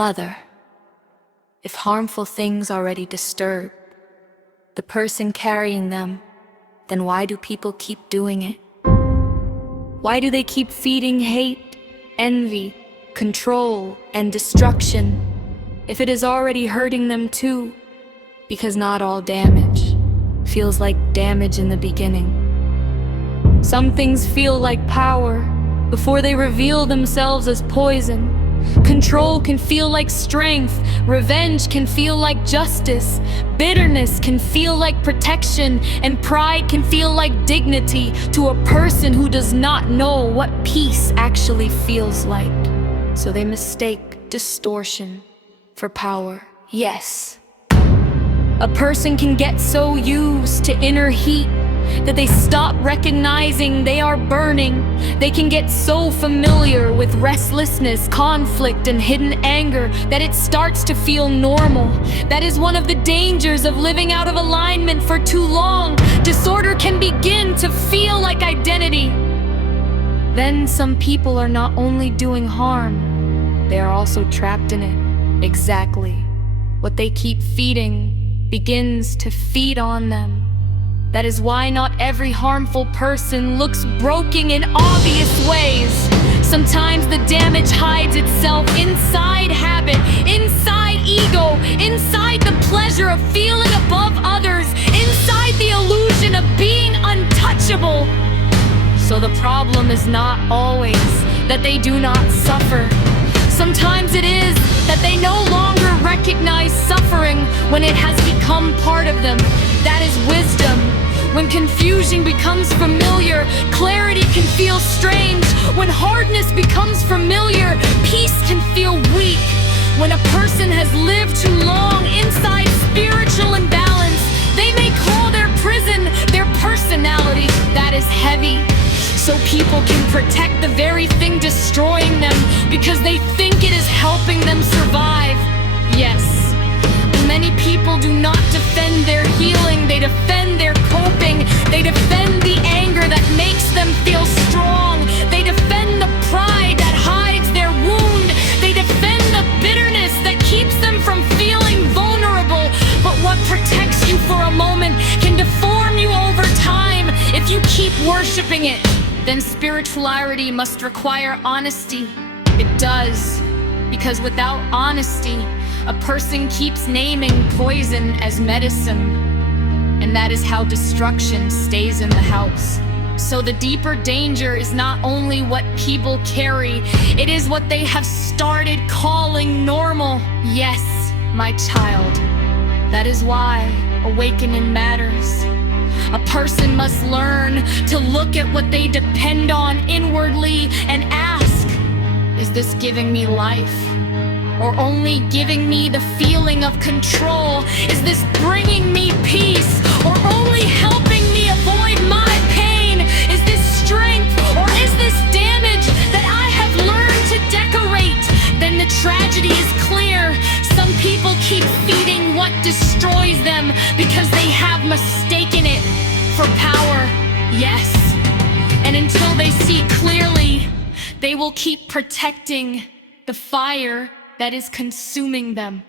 Mother, if harmful things already disturb the person carrying them, then why do people keep doing it? Why do they keep feeding hate, envy, control, and destruction if it is already hurting them too? Because not all damage feels like damage in the beginning. Some things feel like power before they reveal themselves as poison. Control can feel like strength, revenge can feel like justice, bitterness can feel like protection, and pride can feel like dignity to a person who does not know what peace actually feels like. So they mistake distortion for power. Yes, a person can get so used to inner heat that they stop recognizing they are burning. They can get so familiar with restlessness, conflict, and hidden anger that it starts to feel normal. That is one of the dangers of living out of alignment for too long. Disorder can begin to feel like identity. Then some people are not only doing harm, they are also trapped in it. Exactly. What they keep feeding begins to feed on them. That is why not every harmful person looks broken in obvious ways. Sometimes the damage hides itself inside habit, inside ego, inside the pleasure of feeling above others, inside the illusion of being untouchable. So the problem is not always that they do not suffer. Sometimes it is that they no longer recognize suffering when it has become part of them. That is wisdom. When confusion becomes familiar, clarity can feel strange. When hardness becomes familiar, peace can feel weak. When a person has lived too long inside spiritual imbalance, they may call their prison their personality. That is heavy. So people can protect the very thing destroying them because they think it is helping them survive. Yes, many people do not defend their healing, they defend their coping. They defend the anger that makes them feel strong. They defend the pride that hides their wound. They defend the bitterness that keeps them from feeling vulnerable. But what protects you for a moment can deform you over time if you keep worshiping it. Then spirituality must require honesty. It does, because without honesty, a person keeps naming poison as medicine. And that is how destruction stays in the house. So the deeper danger is not only what people carry, it is what they have started calling normal. Yes, my child. That is why awakening matters. A person must learn to look at what they depend on inwardly and ask, is this giving me life? Or only giving me the feeling of control? Is this bringing me peace? Or only helping me avoid my pain? Is this strength? Or is this damage that I have learned to decorate? Then the tragedy is clear. Some people keep feeding what destroys them because they have mistaken it for power. Yes. And until they see clearly, they will keep protecting the fire that is consuming them.